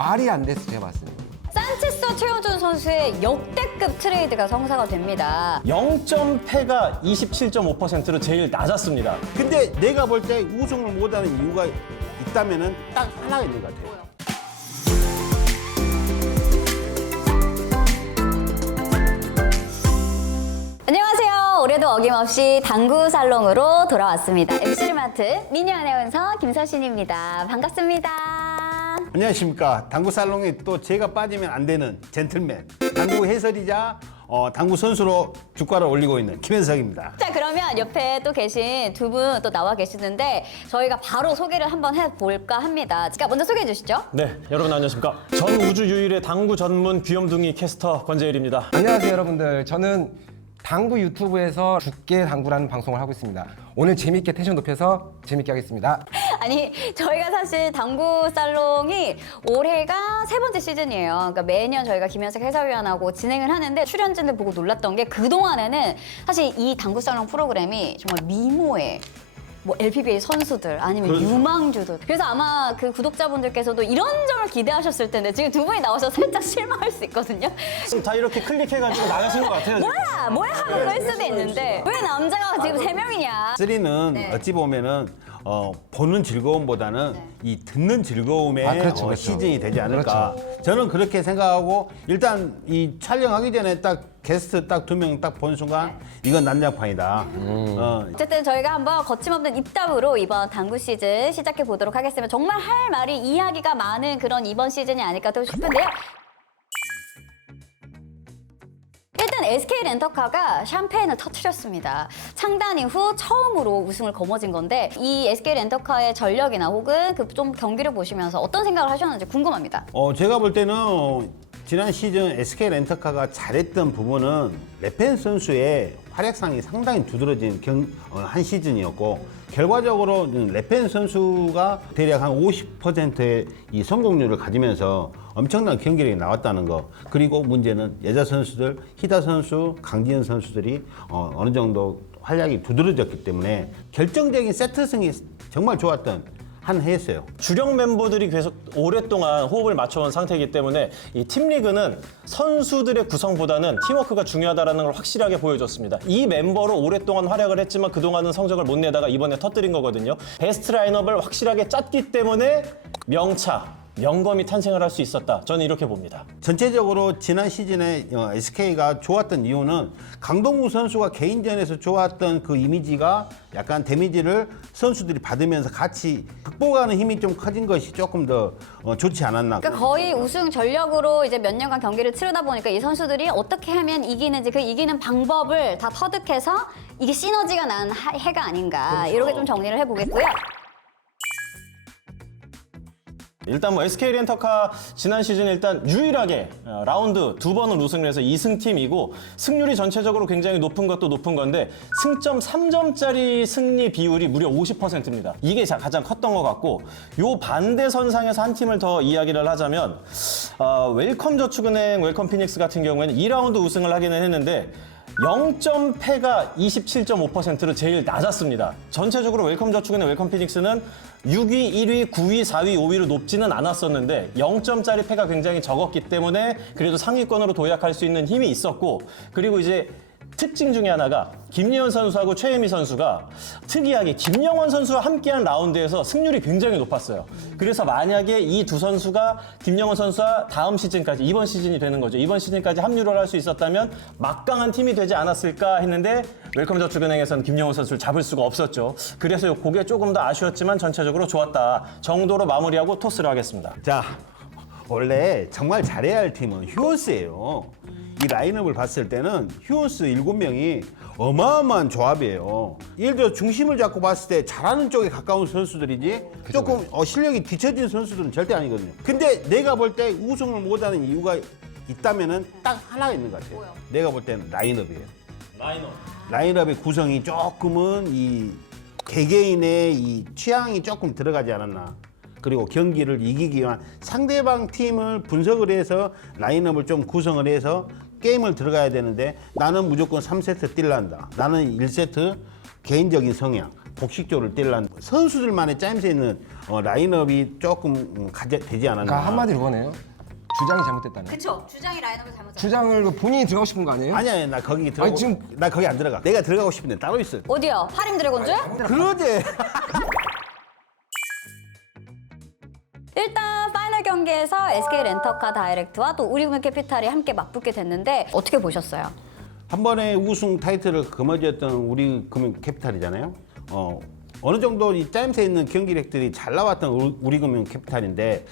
말이 안 돼서 제가 봤습니다. 산체스와 최호준 선수의 역대급 트레이드가 성사가 됩니다. 0점패가 27.5%로 제일 낮았습니다. 근데 내가 볼 때 우승을 못하는 이유가 있다면은 딱 하나가 있는 것 같아요. 안녕하세요. 올해도 어김없이 당구 살롱으로 돌아왔습니다. MC를 맡은 미니 아나운서 김서신입니다. 반갑습니다. 안녕하십니까. 당구 살롱에 또 제가 빠지면 안 되는 젠틀맨, 당구 해설이자 당구 선수로 주가를 올리고 있는 김현석입니다. 자, 그러면 옆에 또 계신 두 분 또 나와 계시는데 저희가 바로 소개를 한번 해볼까 합니다. 자, 먼저 소개해 주시죠. 네, 여러분 안녕하십니까. 전 우주 유일의 당구 전문 귀염둥이 캐스터 권재일입니다. 안녕하세요, 여러분들. 저는 당구 유튜브에서 죽게 당구라는 방송을 하고 있습니다. 오늘 재밌게 텐션 높여서 재밌게 하겠습니다. 아니, 저희가 사실 당구 살롱이 올해가 세 번째 시즌이에요. 그러니까 매년 저희가 김현석 해설위원하고 진행을 하는데 출연진들 보고 놀랐던 게 그동안에는 사실 이 당구 살롱 프로그램이 정말 미모의 뭐 LPBA 선수들 아니면 유망주들. 그래서 아마 그 구독자분들께서도 이런 점을 기대하셨을 텐데 지금 두 분이 나와서 살짝 실망할 수 있거든요. 지금 다 이렇게 클릭해가지고 나가신 것 같아요. 뭐야 하고 그럴 수도 있는데 왜 남자가 지금 세 명이냐. 3는 네. 어찌 보면은 보는 즐거움보다는 네. 이 듣는 즐거움의 그렇죠, 그렇죠. 시즌이 되지 않을까. 저는 그렇게 생각하고 일단 이 촬영하기 전에 딱 게스트 딱 2명 딱 본 순간 이건 난장판이다. 어쨌든 저희가 한번 거침없는 입담으로 이번 당구 시즌 시작해 보도록 하겠습니다. 정말 할 말이 이야기가 많은 그런 이번 시즌이 아닐까 또 싶은데요. 일단 SK 렌터카가 샴페인을 터뜨렸습니다. 창단 이후 처음으로 우승을 거머쥔 건데 이 SK 렌터카의 전력이나 혹은 그 좀 경기를 보시면서 어떤 생각을 하셨는지 궁금합니다. 제가 볼 때는 지난 시즌 SK 렌터카가 잘했던 부분은 레펜 선수의 활약상이 상당히 두드러진 한 시즌이었고 결과적으로 레펜 선수가 대략 한 50%의 이 성공률을 가지면서 엄청난 경기력이 나왔다는 거. 그리고 문제는 여자 선수들, 희다 선수, 강지연 선수들이 어느 정도 활약이 두드러졌기 때문에 결정적인 세트승이 정말 좋았던 한 해였어요. 주력 멤버들이 계속 오랫동안 호흡을 맞춰온 상태이기 때문에 이 팀리그는 선수들의 구성보다는 팀워크가 중요하다는 걸 확실하게 보여줬습니다. 이 멤버로 오랫동안 활약을 했지만 그동안은 성적을 못 내다가 이번에 터뜨린 거거든요. 베스트 라인업을 확실하게 짰기 때문에 명검이 탄생을 할 수 있었다. 저는 이렇게 봅니다. 전체적으로 지난 시즌에 SK가 좋았던 이유는 강동우 선수가 개인전에서 좋았던 그 이미지가 약간 데미지를 선수들이 받으면서 같이 극복하는 힘이 좀 커진 것이 조금 더 좋지 않았나. 그러니까 거의 우승 전력으로 이제 몇 년간 경기를 치르다 보니까 이 선수들이 어떻게 하면 이기는지 그 이기는 방법을 다 터득해서 이게 시너지가 난 해가 아닌가. 이렇게 좀 정리를 해보겠고요. 일단 뭐 SK 렌터카 지난 시즌 일단 유일하게 라운드 2번을 우승을 해서 2승 팀이고 승률이 전체적으로 굉장히 높은 것도 높은 건데 승점 3점짜리 승리 비율이 무려 50%입니다. 이게 가장 컸던 것 같고 요 반대 선상에서 한 팀을 더 이야기를 하자면 웰컴저축은행, 웰컴피닉스 같은 경우에는 2라운드 우승을 하기는 했는데 0점패가 27.5%로 제일 낮았습니다. 전체적으로 웰컴저축은행, 웰컴피닉스는 6위, 1위, 9위, 4위, 5위로 높지는 않았었는데 0점짜리 패가 굉장히 적었기 때문에 그래도 상위권으로 도약할 수 있는 힘이 있었고 그리고 이제 특징 중에 하나가 김예원 선수하고 최혜미 선수가 특이하게 김영원 선수와 함께한 라운드에서 승률이 굉장히 높았어요. 그래서 만약에 이 두 선수가 김영원 선수와 다음 시즌까지 이번 시즌이 되는 거죠. 이번 시즌까지 합류를 할 수 있었다면 막강한 팀이 되지 않았을까 했는데 웰컴저축은행에서는 김영원 선수를 잡을 수가 없었죠. 그래서 그게 조금 더 아쉬웠지만 전체적으로 좋았다 정도로 마무리하고 토스를 하겠습니다. 자, 원래 정말 잘해야 할 팀은 휴원스예요. 이 라인업을 봤을 때는 휴원스 7명이 어마어마한 조합이에요. 예를 들어 중심을 잡고 봤을 때 잘하는 쪽에 가까운 선수들이지 조금 실력이 뒤처진 선수들은 절대 아니거든요. 근데 내가 볼 때 우승을 못하는 이유가 있다면은 딱 하나가 있는 것 같아요. 내가 볼 때는 라인업이에요. 라인업의 구성이 조금은 이 개개인의 이 취향이 조금 들어가지 않았나. 그리고 경기를 이기기 위한 상대방 팀을 분석을 해서 라인업을 좀 구성을 해서 게임을 들어가야 되는데 나는 무조건 3세트 뛸란다. 나는 1세트 개인적인 성향, 복식조를 떼려는 선수들만의 짜임새 있는 라인업이 조금 되지 않았나. 그러니까 한마디로 그거네요. 주장이 잘못됐다는. 그쵸. 주장이 라인업을 잘못 잡았어요. 주장을 그 본인이 들어가고 싶은 거 아니에요? 아니야, 나 거기 들어가. 아니, 지금- 나 거기 안 들어가. 내가 들어가고 싶은데 따로 있어. 어디요? 하림 드래곤즈? 그러지. 일단 파이널 경기에서 SK 렌터카 다이렉트와 또 우리금융 캐피탈이 함께 맞붙게 됐는데 어떻게 보셨어요? 한 번에 우승 타이틀을 거머쥐었던 우리 금융 캐피탈이잖아요. 어느 정도 이 짜임새 있는 경기력들이 잘 나왔던 우리 금융 캐피탈인데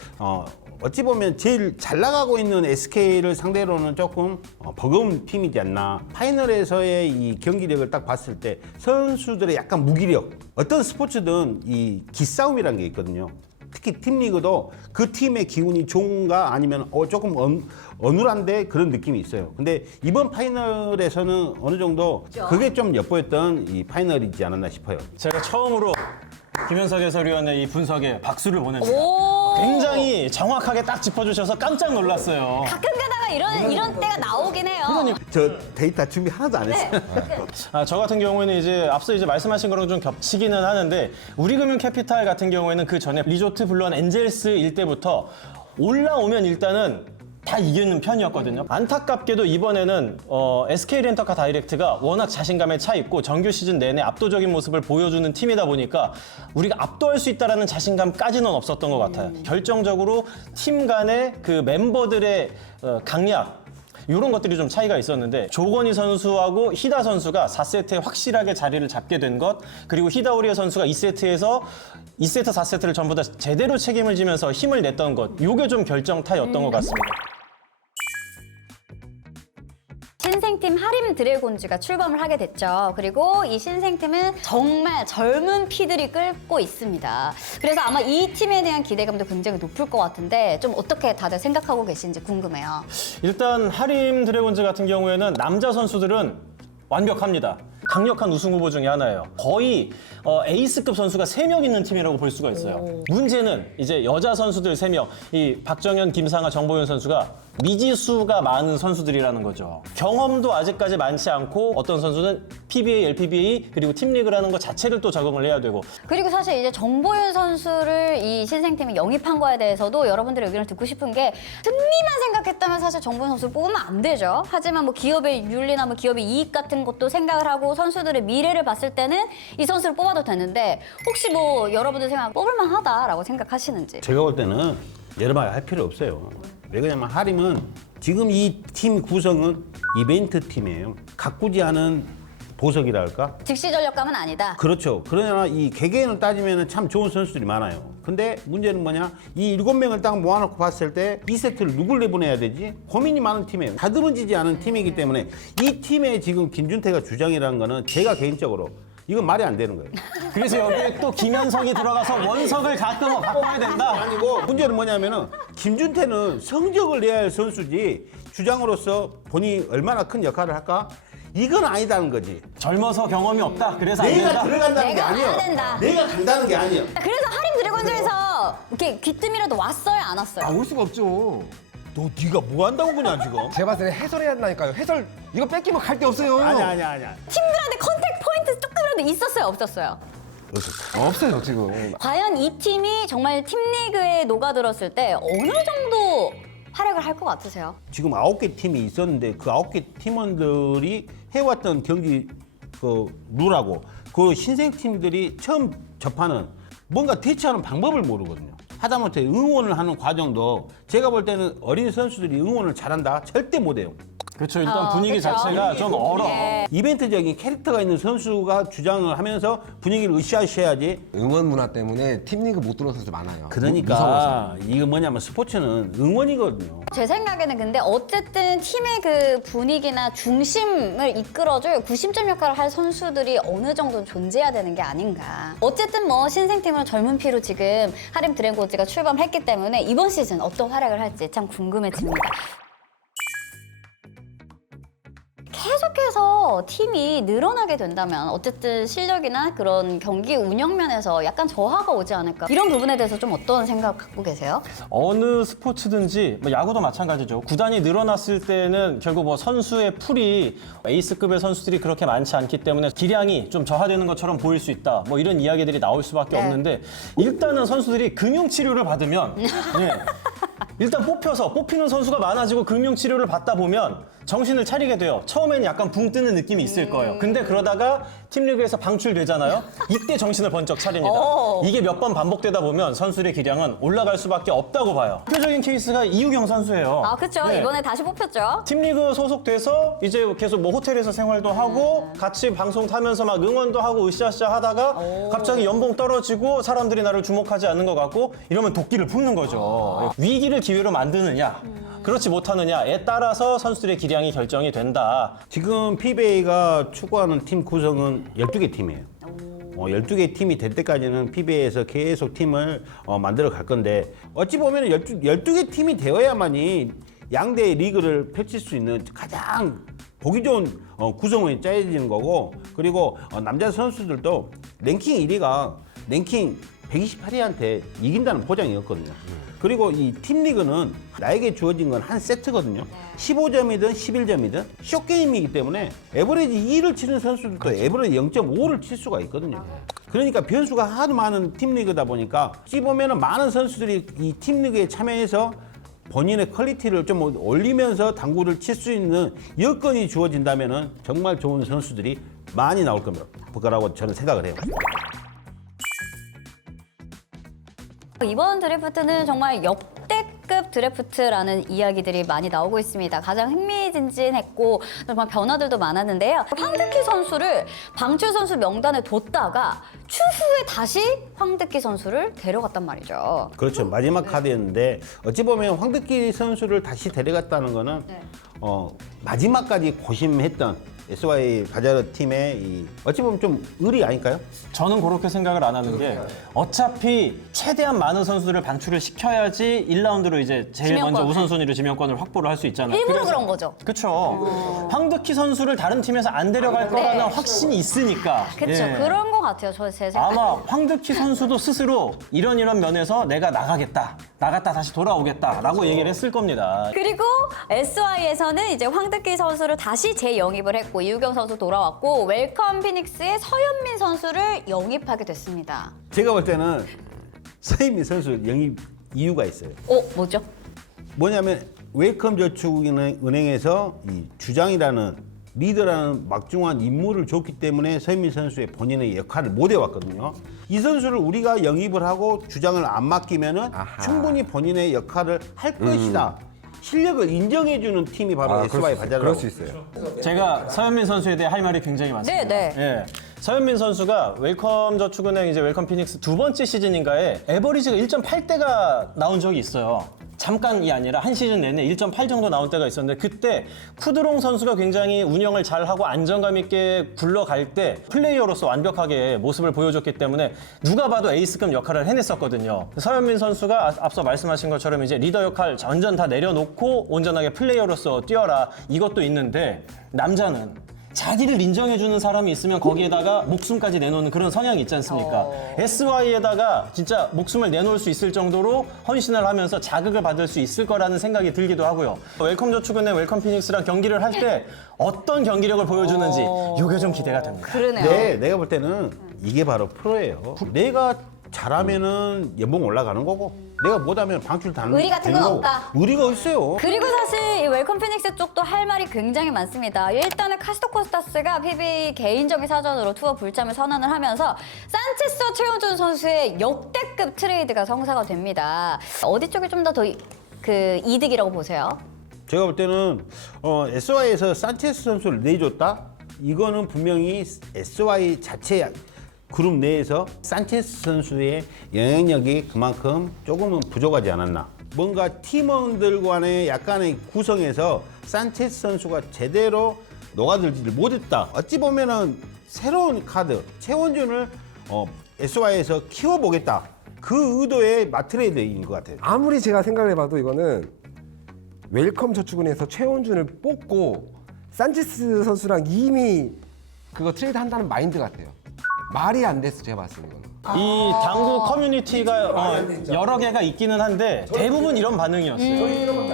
어찌 보면 제일 잘 나가고 있는 SK를 상대로는 조금 버거운 팀이지 않나. 파이널에서의 이 경기력을 딱 봤을 때 선수들의 약간 무기력. 어떤 스포츠든 이 기싸움이라는 게 있거든요. 특히 팀리그도 그 팀의 기운이 좋은가 아니면 조금 어눌한데 그런 느낌이 있어요. 근데 이번 파이널에서는 어느 정도 그게 좀 엿보였던 이 파이널이지 않았나 싶어요. 제가 처음으로 김현석 해설위원의 이 분석에 박수를 보냅니다. 오! 굉장히 정확하게 딱 짚어주셔서 깜짝 놀랐어요. 가끔 가다가 이런 때가 나오긴 해요. 저 데이터 준비 하나도 안 했어요. 저 같은 경우에는 이제 앞서 이제 말씀하신 거랑 좀 겹치기는 하는데 우리금융 캐피탈 같은 경우에는 그 전에 리조트 블루한 엔젤스일 때부터 올라오면 일단은 다 이기는 편이었거든요. 안타깝게도 이번에는 SK 렌터카 다이렉트가 워낙 자신감에 차 있고 정규 시즌 내내 압도적인 모습을 보여주는 팀이다 보니까 우리가 압도할 수 있다라는 자신감까지는 없었던 것 같아요. 결정적으로 팀 간의 그 멤버들의 강약 이런 것들이 좀 차이가 있었는데 조건희 선수하고 히다 선수가 4세트에 확실하게 자리를 잡게 된 것, 그리고 히다오리아 선수가 2세트에서 2세트, 4세트를 전부 다 제대로 책임을 지면서 힘을 냈던 것, 이게 좀 결정타였던 것 같습니다. 신생팀 하림 드래곤즈가 출범을 하게 됐죠. 그리고 이 신생팀은 정말 젊은 피들이 끌고 있습니다. 그래서 아마 이 팀에 대한 기대감도 굉장히 높을 것 같은데 좀 어떻게 다들 생각하고 계신지 궁금해요. 일단 하림 드래곤즈 같은 경우에는 남자 선수들은 완벽합니다. 강력한 우승 후보 중에 하나예요. 거의 에이스급 선수가 3명 있는 팀이라고 볼 수가 있어요. 문제는 이제 여자 선수들 3명, 이 박정현, 김상아, 정보윤 선수가 미지수가 많은 선수들이라는 거죠. 경험도 아직까지 많지 않고 어떤 선수는 PBA, LPBA 그리고 팀리그라는 것 자체를 또 적응을 해야 되고. 그리고 사실 이제 정보윤 선수를 이 신생팀이 영입한 거에 대해서도 여러분들의 의견을 듣고 싶은 게 승리만 생각했다면 사실 정보윤 선수를 뽑으면 안 되죠. 하지만 뭐 기업의 윤리나 뭐 기업의 이익 같은 것도 생각을 하고 선수들의 미래를 봤을 때는 이 선수를 뽑아도 되는데 혹시 뭐 여러분들 생각 뽑을만 하다라고 생각하시는지. 제가 볼 때는 여러 말 할 필요 없어요. 왜 그러냐면 하림은 지금 이 팀 구성은 이벤트 팀이에요. 가꾸지 않은 보석이라 할까? 즉시 전력감은 아니다. 그렇죠. 그러나 이 개개인을 따지면 참 좋은 선수들이 많아요. 근데 문제는 뭐냐? 이 7명을 딱 모아놓고 봤을 때 2세트를 누굴 내보내야 되지? 고민이 많은 팀이에요. 다듬어지지 않은 팀이기 때문에 이 팀에 지금 김준태가 주장이라는 거는 제가 개인적으로 이건 말이 안 되는 거예요. 그래서 여기에 또 김현석이 들어가서 원석을 가끔 바꿔야 된다. 아니고 문제는 뭐냐면은 김준태는 성적을 내야 할 선수지 주장으로서 본인이 얼마나 큰 역할을 할까? 이건 아니다는 거지. 젊어서 경험이 없다. 그래서 안 내가 된다. 들어간다는 게 내가 아니에요. 가야 된다. 내가 간다는 게 아니에요. 그래서 하림 드래곤즈에서 이렇게 귀뜸이라도 왔어요, 안 왔어요? 올 수가 없죠. 너 네가 뭐 한다고 그냥 지금? 제가 봤을 때 해설해야 한다니까요. 해설 이거 뺏기면 갈 데 없어요. 아니야. 팀들한테 컨택 포인트 조금이라도 있었어요, 없었어요? 없어요 지금. 과연 이 팀이 정말 팀리그에 녹아들었을 때 어느 정도 활약을 할 것 같으세요? 지금 9개 팀이 있었는데 그 9개 팀원들이 해왔던 경기 그 룰하고 그 신생 팀들이 처음 접하는 뭔가 대처하는 방법을 모르거든요. 하다못해 응원을 하는 과정도 제가 볼 때는 어린 선수들이 응원을 잘한다 절대 못해요. 그렇죠. 일단 분위기 그쵸. 자체가 좀 얼어. 예. 이벤트적인 캐릭터가 있는 선수가 주장을 하면서 분위기를 으쌰으쌰해야지. 응원 문화 때문에 팀리그 못 들어온 선수 많아요. 그러니까 이거 뭐냐면 스포츠는 응원이거든요. 제 생각에는 근데 어쨌든 팀의 그 분위기나 중심을 이끌어줄 구심점 역할을 할 선수들이 어느 정도는 존재해야 되는 게 아닌가. 어쨌든 뭐 신생팀으로 젊은 피로 지금 하림 드래곤즈가 출범했기 때문에 이번 시즌 어떤 활약을 할지 참 궁금해집니다. 계속해서 더 팀이 늘어나게 된다면 어쨌든 실력이나 그런 경기 운영 면에서 약간 저하가 오지 않을까 이런 부분에 대해서 좀 어떤 생각 갖고 계세요? 어느 스포츠든지 뭐 야구도 마찬가지죠. 구단이 늘어났을 때는 결국 뭐 선수의 풀이 에이스급의 선수들이 그렇게 많지 않기 때문에 기량이 좀 저하되는 것처럼 보일 수 있다. 뭐 이런 이야기들이 나올 수밖에 네. 없는데 일단은 선수들이 금융 치료를 받으면 일단 뽑히는 선수가 많아지고 금융 치료를 받다 보면 정신을 차리게 돼요. 처음에는 약간 붕 뜨는 느낌이 있을 거예요. 근데 그러다가 팀리그에서 방출되잖아요. 이때 정신을 번쩍 차립니다. 오. 이게 몇 번 반복되다 보면 선수들의 기량은 올라갈 수밖에 없다고 봐요. 대표적인 케이스가 이우경 선수예요. 아, 그렇죠. 네. 이번에 다시 뽑혔죠. 팀리그 소속돼서 이제 계속 뭐 호텔에서 생활도 하고 같이 방송 타면서 막 응원도 하고 으쌰으쌰 하다가 갑자기 연봉 떨어지고 사람들이 나를 주목하지 않는 것 같고 이러면 도끼를 품는 거죠. 위기를 기회로 만드느냐 그렇지 못하느냐에 따라서 선수들의 기량이 결정이 된다. 지금 PBA가 추구하는 팀 구성은 12개 팀이에요. 12개 팀이 될 때까지는 PBA에서 계속 팀을 만들어 갈 건데 어찌 보면 12개 팀이 되어야만이 양대 리그를 펼칠 수 있는 가장 보기 좋은 구성원이 짜여지는 거고 그리고 남자 선수들도 랭킹 1위가 랭킹 128위한테 이긴다는 보장이었거든요. 그리고 이 팀리그는 나에게 주어진 건 한 세트거든요. 15점이든 11점이든 숏게임이기 때문에 에버리지 2를 치는 선수들도 에버리지 0.5를 칠 수가 있거든요. 그러니까 변수가 하도 많은 팀리그다 보니까 어찌 보면 많은 선수들이 이 팀리그에 참여해서 본인의 퀄리티를 좀 올리면서 당구를 칠 수 있는 여건이 주어진다면 정말 좋은 선수들이 많이 나올 거라고 저는 생각을 해요. 이번 드래프트는 정말 역대급 드래프트라는 이야기들이 많이 나오고 있습니다. 가장 흥미진진했고 정말 변화들도 많았는데요. 황득희 선수를 방출 선수 명단에 뒀다가 추후에 다시 황득희 선수를 데려갔단 말이죠. 그렇죠. 마지막 카드였는데 어찌 보면 황득기 선수를 다시 데려갔다는 거는 마지막까지 고심했던 SY 바자르 팀의 어찌 보면 좀 의리 아닐까요? 저는 그렇게 생각을 안 하는 게 어차피 최대한 많은 선수들을 방출을 시켜야지 1라운드로 이제 제일 지명권. 먼저 우선순위로 지명권을 확보를 할 수 있잖아요. 일부러 그런 거죠. 그렇죠. 황득희 선수를 다른 팀에서 안 데려갈 거라는 확신이 있으니까. 그렇죠. 예. 그런 거 같아요. 제 생각. 아마 황득희 선수도 스스로 이런 면에서 내가 나가겠다. 나갔다 다시 돌아오겠다라고 얘기를 했을 겁니다. 그리고 SY에서는 이제 황득기 선수를 다시 재영입을 했고 이우경 선수 돌아왔고 웰컴 피닉스의 서현민 선수를 영입하게 됐습니다. 제가 볼 때는 서희민 선수 영입 이유가 있어요. 뭐죠? 뭐냐면 웰컴 저축은행에서 이 주장이라는 리더라는 막중한 임무를 줬기 때문에 서현민 선수의 본인의 역할을 못 해왔거든요. 이 선수를 우리가 영입을 하고 주장을 안 맡기면은 충분히 본인의 역할을 할 것이다. 실력을 인정해주는 팀이 바로 SY 바자르라고. 그럴 수 있어요. 제가 서현민 선수에 대해 할 말이 굉장히 많습니다. 네. 예. 서현민 선수가 웰컴 저축은행 이제 웰컴 피닉스 두 번째 시즌인가에 에버리지가 1.8대가 나온 적이 있어요. 잠깐이 아니라 한 시즌 내내 1.8 정도 나온 때가 있었는데 그때 쿠드롱 선수가 굉장히 운영을 잘하고 안정감 있게 굴러갈 때 플레이어로서 완벽하게 모습을 보여줬기 때문에 누가 봐도 에이스급 역할을 해냈었거든요. 서현민 선수가 앞서 말씀하신 것처럼 이제 리더 역할 전전 다 내려놓고 온전하게 플레이어로서 뛰어라 이것도 있는데 남자는 자기를 인정해주는 사람이 있으면 거기에다가 목숨까지 내놓는 그런 성향이 있지 않습니까? SY에다가 진짜 목숨을 내놓을 수 있을 정도로 헌신을 하면서 자극을 받을 수 있을 거라는 생각이 들기도 하고요. 웰컴 저축은행 웰컴 피닉스랑 경기를 할 때 어떤 경기력을 보여주는지 이게 좀 기대가 됩니다. 그러네요. 네, 내가 볼 때는 이게 바로 프로예요. 내가 잘하면은 연봉 올라가는 거고 내가 못하면 방출 다는 의리 같은 건 없다. 의리가 있어요. 그리고 사실 이 웰컴 피닉스 쪽도 할 말이 굉장히 많습니다. 일단은 카스토 코스타스가 PBA 개인적인 사전으로 투어 불참을 선언을 하면서 산체스 최원준 선수의 역대급 트레이드가 성사가 됩니다. 어디 쪽이 좀 더 그 이득이라고 보세요? 제가 볼 때는 SY에서 산체스 선수를 내줬다? 이거는 분명히 SY 자체 그룹 내에서 산체스 선수의 영향력이 그만큼 조금은 부족하지 않았나. 뭔가 팀원들 간의 약간의 구성에서 산체스 선수가 제대로 녹아들지를 못했다. 어찌 보면은 새로운 카드 최원준을 SY에서 키워보겠다. 그 의도의 마트레이드인 것 같아요. 아무리 제가 생각을 해봐도 이거는 웰컴 저축은행에서 최원준을 뽑고 산체스 선수랑 이미 그거 트레이드 한다는 마인드 같아요. 말이 안 됐어, 제가 봤을 때 이거는. 이 당구 커뮤니티가 여러 개가 있기는 한데 대부분 이런 반응이었어요.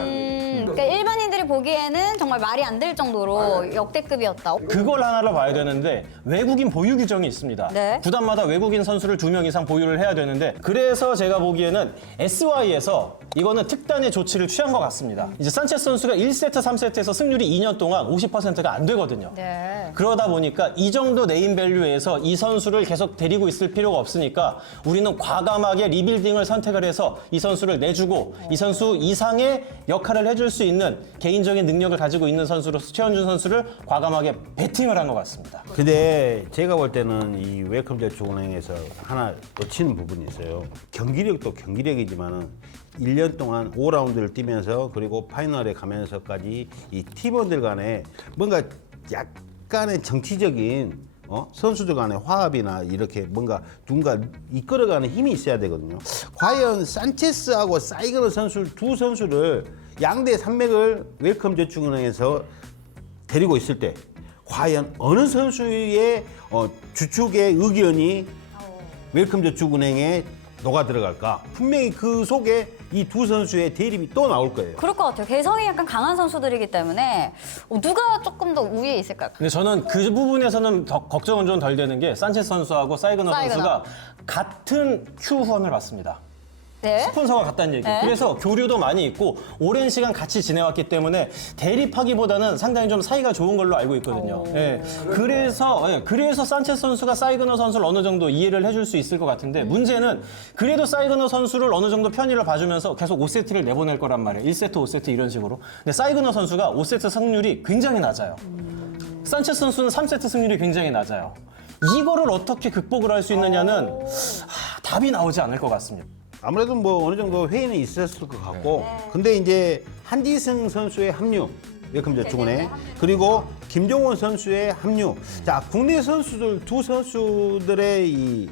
그러니까 일반인들이 보기에는 정말 말이 안 될 정도로 역대급이었다. 그걸 하나로 봐야 되는데 외국인 보유 규정이 있습니다. 네. 구단마다 외국인 선수를 2명 이상 보유를 해야 되는데 그래서 제가 보기에는 SY에서 이거는 특단의 조치를 취한 것 같습니다. 이제 산체스 선수가 1세트, 3세트에서 승률이 2년 동안 50%가 안 되거든요. 네. 그러다 보니까 이 정도 네임밸류에서 이 선수를 계속 데리고 있을 필요가 없으니까 우리는 과감하게 리빌딩을 선택을 해서 이 선수를 내주고 이 선수 이상의 역할을 해줄 수 있는 개인적인 능력을 가지고 있는 선수로서 최원준 선수를 과감하게 배팅을 한 것 같습니다. 근데 제가 볼 때는 이 웰컴저축은행에서 하나 놓치는 부분이 있어요. 경기력도 경기력이지만은 1년 동안 5라운드를 뛰면서 그리고 파이널에 가면서까지 이 팀원들 간에 뭔가 약간의 정치적인 선수들 간의 화합이나 이렇게 뭔가 누군가 이끌어가는 힘이 있어야 되거든요. 과연 산체스하고 사이그너 선수 두 선수를 양대 산맥을 웰컴저축은행에서 데리고 있을 때 과연 어느 선수의 주축의 의견이 웰컴저축은행에 녹아 들어갈까? 분명히 그 속에 이 두 선수의 대립이 또 나올 거예요. 그럴 것 같아요. 개성이 약간 강한 선수들이기 때문에 누가 조금 더 우위에 있을까요? 근데 저는 그 부분에서는 더 걱정은 좀 덜 되는 게 산체스 선수하고 사이그너 선수가 같은 Q 후원을 받습니다. 네. 스폰서가 같다는 얘기예요. 네. 그래서 교류도 많이 있고 오랜 시간 같이 지내왔기 때문에 대립하기보다는 상당히 좀 사이가 좋은 걸로 알고 있거든요. 예. 그래서 산체스 선수가 사이그너 선수를 어느 정도 이해를 해줄 수 있을 것 같은데 문제는 그래도 사이그너 선수를 어느 정도 편의를 봐주면서 계속 5세트를 내보낼 거란 말이에요. 1세트, 5세트 이런 식으로. 근데 사이그너 선수가 5세트 승률이 굉장히 낮아요. 산체스 선수는 3세트 승률이 굉장히 낮아요. 이거를 어떻게 극복을 할 수 있느냐는 답이 나오지 않을 것 같습니다. 아무래도 뭐 어느 정도 회의는 있었을 것 같고 근데 이제 한지승 선수의 합류 웰컴저축은행 그리고 김종원 선수의 합류 자 국내 선수들 두 선수들의 이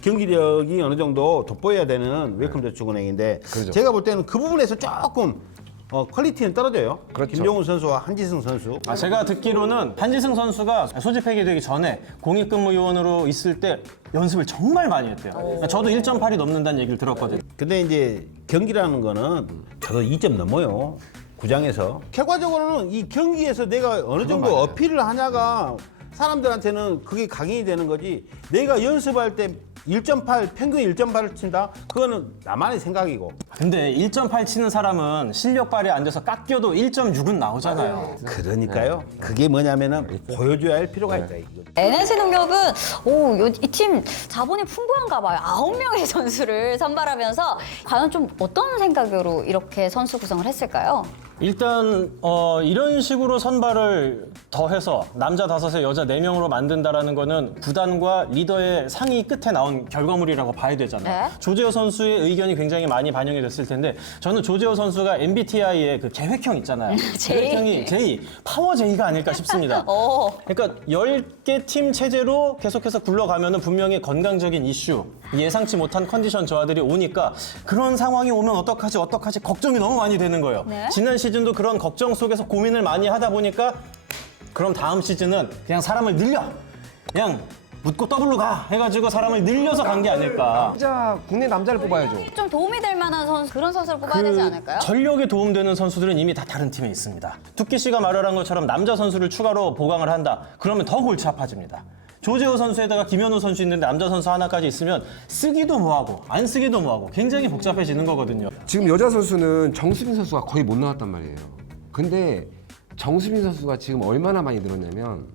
경기력이 어느 정도 돋보여야 되는 웰컴저축은행인데 그렇죠. 제가 볼 때는 그 부분에서 조금 퀄리티는 떨어져요. 그렇죠. 김종훈 선수와 한지승 선수. 제가 듣기로는 한지승 선수가 소집회계 되기 전에 공익근무요원으로 있을 때 연습을 정말 많이 했대요. 저도 1.8이 넘는다는 얘기를 들었거든요. 근데 이제 경기라는 거는 저도 2점 넘어요. 구장에서. 결과적으로는 이 경기에서 내가 어느 정도 맞아요. 어필을 하냐가 사람들한테는 그게 각인이 되는 거지. 내가 연습할 때 1.8, 평균 1.8을 친다? 그거는 나만의 생각이고. 근데 1.8 치는 사람은 실력 발휘 안 돼서 깎여도 1.6은 나오잖아요. 그러니까요. 그게 뭐냐면은 보여줘야 할 필요가 있다. 이거. NC농협은 이 팀 자본이 풍부한가 봐요. 9명의 선수를 선발하면서 과연 좀 어떤 생각으로 이렇게 선수 구성을 했을까요? 일단 이런 식으로 선발을 더해서 남자 5에 여자 4명으로 만든다라는 거는 구단과 리더의 상의 끝에 나온 결과물이라고 봐야 되잖아요. 네. 조재호 선수의 의견이 굉장히 많이 반영이 됐을 텐데 저는 조재호 선수가 MBTI의 그 계획형 있잖아요. J. 계획형이 J, 파워 J가 아닐까 싶습니다. 그러니까 10개 팀 체제로 계속해서 굴러가면은 분명히 건강적인 이슈, 예상치 못한 컨디션 저하들이 오니까 그런 상황이 오면 어떡하지 걱정이 너무 많이 되는 거예요. 네. 지난 시즌도 그런 걱정 속에서 고민을 많이 하다 보니까 그럼 다음 시즌은 그냥 사람을 늘려! 그냥 묻고 더블로 가! 해가지고 사람을 늘려서 간 게 아닐까. 국내 남자를 뽑아야죠. 좀 도움이 될 만한 선수, 그런 선수를 뽑아야 되지 않을까요? 전력에 도움되는 선수들은 이미 다 다른 팀에 있습니다. 두끼 씨가 말한 것처럼 남자 선수를 추가로 보강을 한다. 그러면 더 골치 아파집니다. 조재호 선수에다가 김현우 선수 있는데 남자 선수 하나까지 있으면 쓰기도 뭐하고 안 쓰기도 뭐하고 굉장히 복잡해지는 거거든요. 지금 여자 선수는 정수빈 선수가 거의 못 나왔단 말이에요. 근데 정수빈 선수가 지금 얼마나 많이 늘었냐면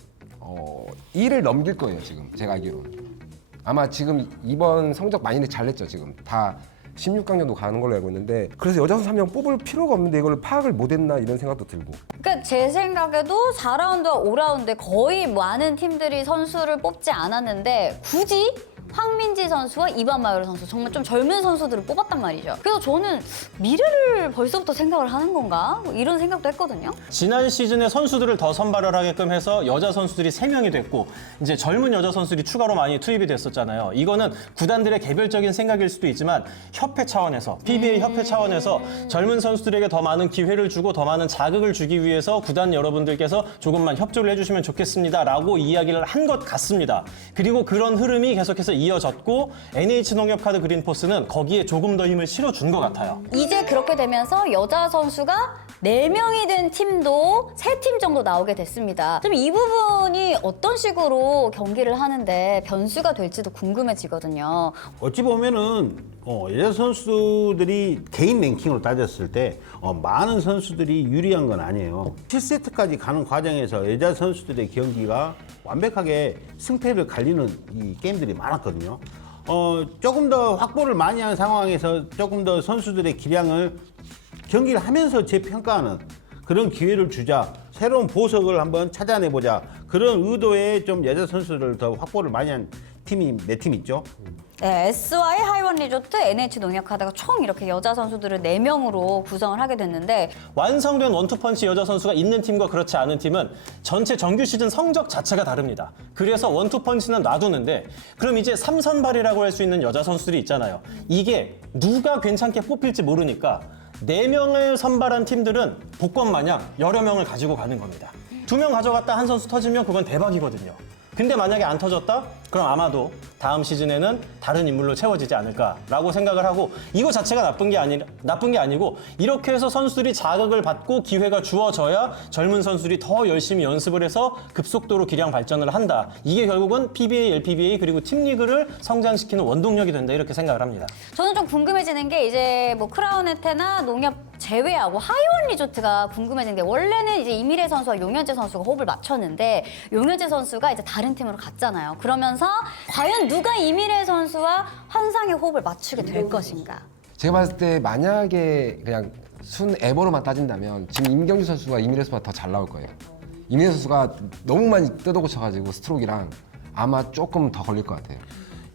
1을 넘길 거예요, 지금 제가 알기로는. 아마 지금 이번 성적 많이 잘 냈죠, 지금. 다 16강전도 가는 걸로 알고 있는데 그래서 여자 선수 한 명 뽑을 필요가 없는데 이걸 파악을 못했나 이런 생각도 들고. 그러니까 제 생각에도 4라운드와 5라운드에 거의 많은 팀들이 선수를 뽑지 않았는데 굳이 황민지 선수와 이반마요르 선수 정말 좀 젊은 선수들을 뽑았단 말이죠. 그래서 저는 미래를 벌써부터 생각을 하는 건가? 뭐 이런 생각도 했거든요. 지난 시즌에 선수들을 더 선발을 하게끔 해서 여자 선수들이 3명이 됐고 이제 젊은 여자 선수들이 추가로 많이 투입이 됐었잖아요. 이거는 구단들의 개별적인 생각일 수도 있지만 협회 차원에서 PBA 협회 차원에서 젊은 선수들에게 더 많은 기회를 주고 더 많은 자극을 주기 위해서 구단 여러분들께서 조금만 협조를 해주시면 좋겠습니다라고 이야기를 한 것 같습니다. 그리고 그런 흐름이 계속해서 이어졌고 NH농협카드 그린포스는 거기에 조금 더 힘을 실어준 것 같아요. 이제 그렇게 되면서 여자 선수가 4명이 된 팀도 3팀 정도 나오게 됐습니다. 좀 이 부분이 어떤 식으로 경기를 하는데 변수가 될지도 궁금해지거든요. 어찌 보면은 여자 선수들이 개인 랭킹으로 따졌을 때 많은 선수들이 유리한 건 아니에요. 7세트까지 가는 과정에서 여자 선수들의 경기가 완벽하게 승패를 갈리는 이 게임들이 많았거든요. 조금 더 확보를 많이 한 상황에서 조금 더 선수들의 기량을 경기를 하면서 재평가하는 그런 기회를 주자. 새로운 보석을 한번 찾아내보자. 그런 의도에 좀 여자 선수를 더 확보를 많이 한 팀이 몇 팀 있죠? 네, SY 하이원 리조트, NH농협카드가 총 이렇게 여자 선수들을 4명으로 구성을 하게 됐는데 완성된 원투펀치 여자 선수가 있는 팀과 그렇지 않은 팀은 전체 정규 시즌 성적 자체가 다릅니다. 그래서 원투펀치는 놔두는데 그럼 이제 3선발이라고 할 수 있는 여자 선수들이 있잖아요. 이게 누가 괜찮게 뽑힐지 모르니까 4명을 선발한 팀들은 복권 마냥 여러 명을 가지고 가는 겁니다. 2명 가져갔다 한 선수 터지면 그건 대박이거든요. 근데 만약에 안 터졌다? 그럼 아마도 다음 시즌에는 다른 인물로 채워지지 않을까라고 생각을 하고 이거 자체가 나쁜 게 아니고 이렇게 해서 선수들이 자극을 받고 기회가 주어져야 젊은 선수들이 더 열심히 연습을 해서 급속도로 기량 발전을 한다. 이게 결국은 PBA, LPBA 그리고 팀리그를 성장시키는 원동력이 된다 이렇게 생각을 합니다. 저는 좀 궁금해지는 게 이제 뭐 크라운에테나 농협 제외하고 하이원 리조트가 궁금해지는 게 원래는 이제 이미래 선수와 용현재 선수가 호흡을 맞췄는데 용현재 선수가 이제 다른 팀으로 갔잖아요. 그러면서 과연 누가 이미래 선수와 환상의 호흡을 맞추게 될 것인가? 제가 봤을 때 만약에 그냥 순 에버로만 따진다면 지금 임경주 선수가 이미래 선수가 더 잘 나올 거예요. 이미래 선수가 너무 많이 뜯어고쳐가지고 스트로크랑 아마 조금 더 걸릴 것 같아요.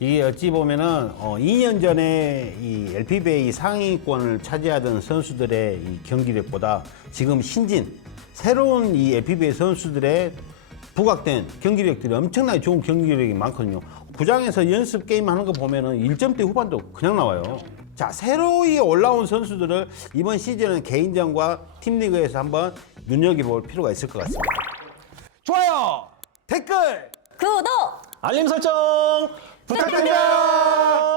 이게 어찌 보면은 2년 전에 이 LPBA 상위권을 차지하던 선수들의 이 경기력보다 지금 신진 새로운 이 LPBA 선수들의 부각된 경기력들이 엄청나게 좋은 경기력이 많거든요. 구장에서 연습 게임 하는 거 보면은 1점대 후반도 그냥 나와요. 자, 새로이 올라온 선수들을 이번 시즌은 개인전과 팀리그에서 한번 눈여겨볼 필요가 있을 것 같습니다. 좋아요, 댓글. 구독! 알림 설정 부탁드립니다.